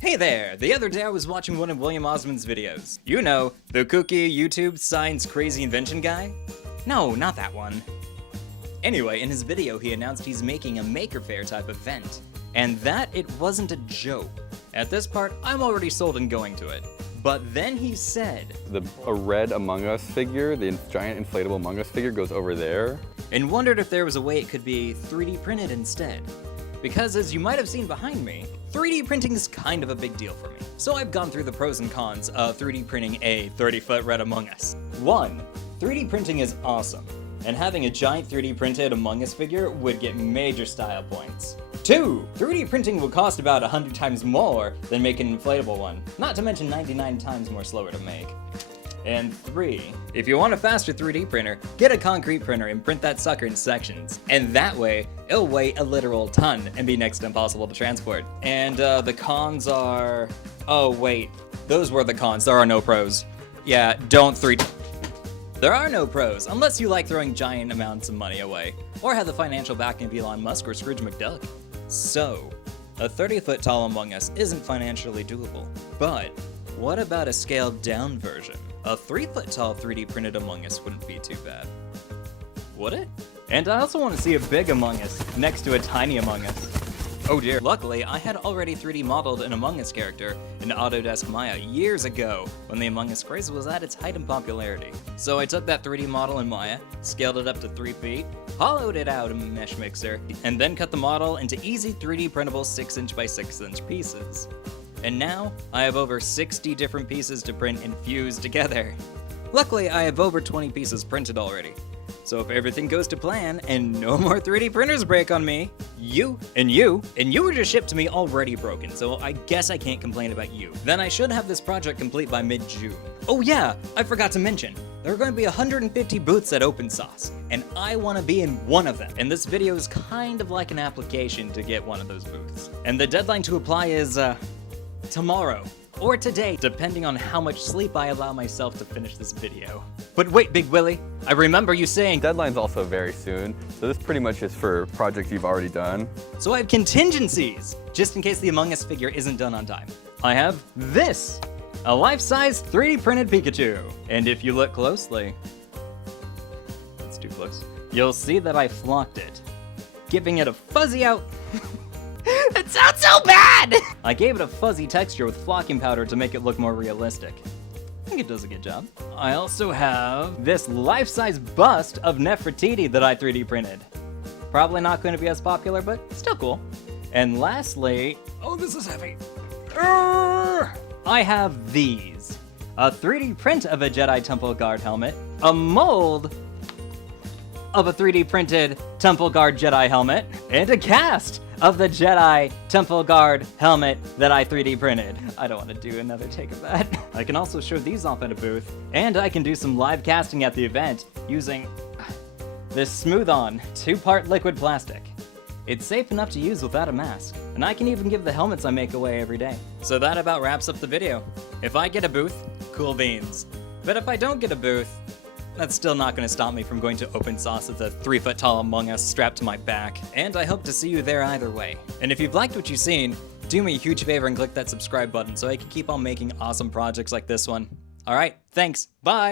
Hey there! The other day I was watching one of William Osman's videos. You know, the kooky YouTube science crazy invention guy? No, not that one. Anyway, in his video he announced he's making a Maker Faire type event, and that it wasn't a joke. At this part, I'm already sold on going to it. But then he said, A red Among Us figure, the giant inflatable Among Us figure goes over there. And wondered if there was a way it could be 3D printed instead. Because as you might have seen behind me, 3D printing is kind of a big deal for me. So I've gone through the pros and cons of 3D printing a 30-foot red Among Us. 1. 3D printing is awesome, and having a giant 3D printed Among Us figure would get major style points. 2. 3D printing will cost about 100 times more than making an inflatable one, not to mention 99 times more slower to make. And 3. If you want a faster 3D printer, get a concrete printer and print that sucker in sections. And that way, it'll weigh a literal ton and be next to impossible to transport. And the cons are... Oh wait, those were the cons, there are no pros. Yeah, don't 3D... There are no pros, unless you like throwing giant amounts of money away, or have the financial backing of Elon Musk or Scrooge McDuck. So, a 30-foot tall Among Us isn't financially doable. But, what about a scaled down version? A 3-foot tall 3D printed Among Us wouldn't be too bad. Would it? And I also want to see a big Among Us next to a tiny Among Us. Oh dear. Luckily, I had already 3D modeled an Among Us character in Autodesk Maya years ago when the Among Us craze was at its height in popularity. So I took that 3D model in Maya, scaled it up to 3 feet, hollowed it out in Mesh Mixer, and then cut the model into easy 3D printable 6" by 6" pieces. And now, I have over 60 different pieces to print and fuse together. Luckily, I have over 20 pieces printed already. So if everything goes to plan and no more 3D printers break on me, you were just shipped to me already broken, so I guess I can't complain about you. Then I should have this project complete by mid-June. Oh yeah, I forgot to mention, there are going to be 150 booths at Opensauce, and I want to be in one of them. And this video is kind of like an application to get one of those booths. And the deadline to apply is, tomorrow, or today, depending on how much sleep I allow myself to finish this video. But wait, Big Willie, I remember you saying... Deadline's also very soon, so this pretty much is for projects you've already done. So I have contingencies, just in case the Among Us figure isn't done on time. I have this, a life-size 3D printed Pikachu. And if you look closely, that's too close, you'll see that I flocked it, giving it a fuzzy out... It sounds so bad! I gave it a fuzzy texture with flocking powder to make it look more realistic. I think it does a good job. I also have this life-size bust of Nefertiti that I 3D printed. Probably not going to be as popular, but still cool. And lastly, oh, this is heavy. I have these. A 3D print of a Jedi Temple Guard helmet, a mold of a 3D printed Temple Guard Jedi helmet, and a cast of the Jedi Temple Guard helmet that I 3D printed. I don't want to do another take of that. I can also show these off at a booth, and I can do some live casting at the event using this Smooth-On 2-part liquid plastic. It's safe enough to use without a mask, and I can even give the helmets I make away every day. So that about wraps up the video. If I get a booth, cool beans. But if I don't get a booth, that's still not going to stop me from going to Opensauce with a 3-foot tall Among Us strapped to my back, and I hope to see you there either way. And if you've liked what you've seen, do me a huge favor and click that subscribe button so I can keep on making awesome projects like this one. Alright, thanks, bye!